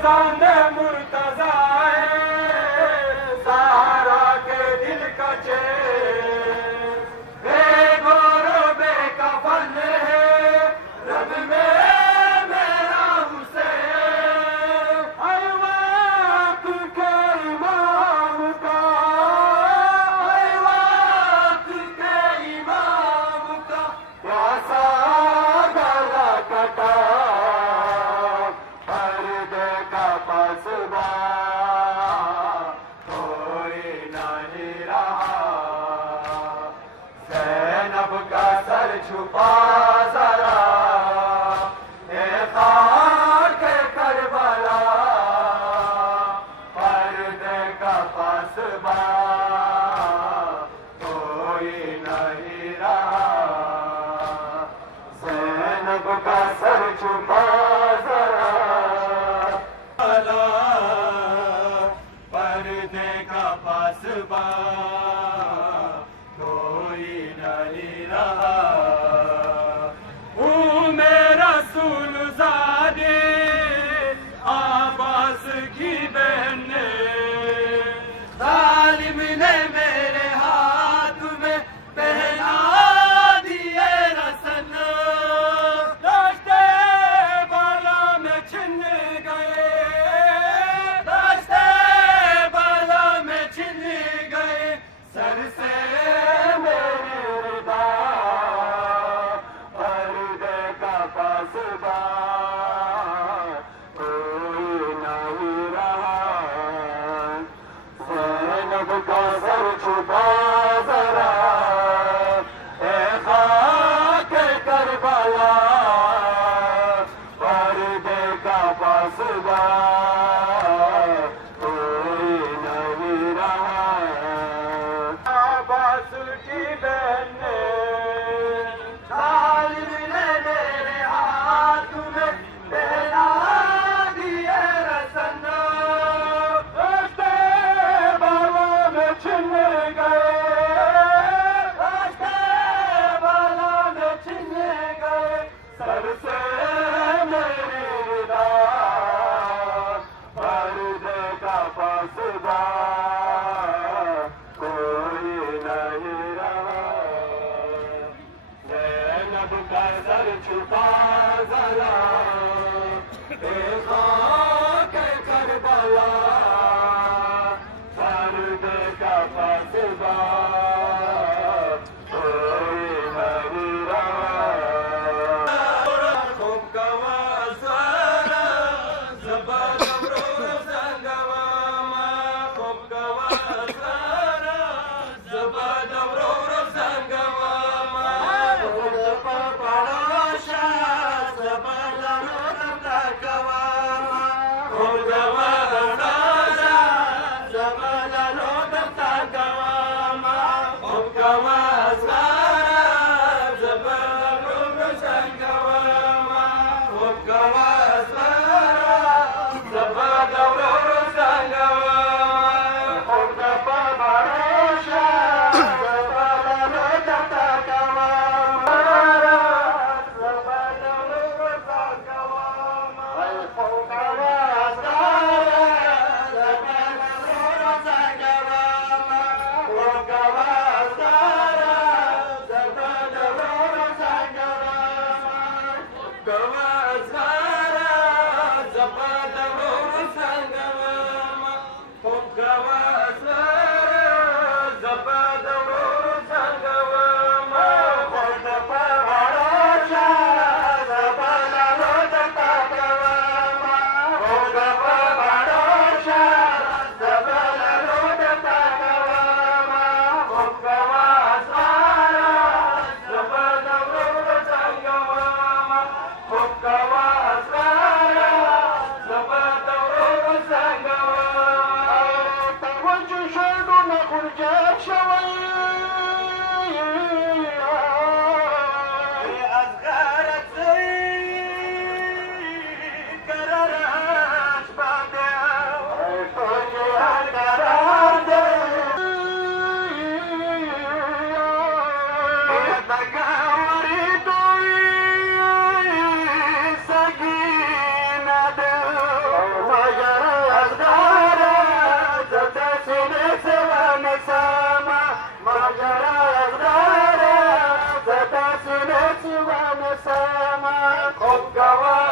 فرزند مرتضی سہارا کے دل کا چین بے گور و بے کفن ہے رب میں میرا حسین ہر وقت کے امام کا ہر وقت کے امام کا پیاسا گلا کٹا پردے کا پاسباں کوئی نہیں رہا زینب کا سر چھپا ذرا اے خاک کربلا پردے کا پاسباں کوئی نہیں رہا زینب کا سر چھپا ذرا پردے کا پاسباں کوئی نہیں رہا ہوں میں رسول زادے عباس کی بہن نے ظالم نے میرے ہاتھ میں پہنا دیے رسن داشتے بالا میں چھن گئے داشتے بالا میں چھن گئے سر سے میری ردا پردے کا پاسباں کوئی نہیں رہا زینب کا سر چھپا ذرا اے خاک کربلا پردے کا پاسباں کوئی نہیں رہا عباس کی بہن نے ظالم نے میرے ہاتھ میں پہنا دیے رسن داشتے بالا میں چھن گئے داشتے بالا میں چھن گئے سر سے میری ردا Asuwane sama, Koggawa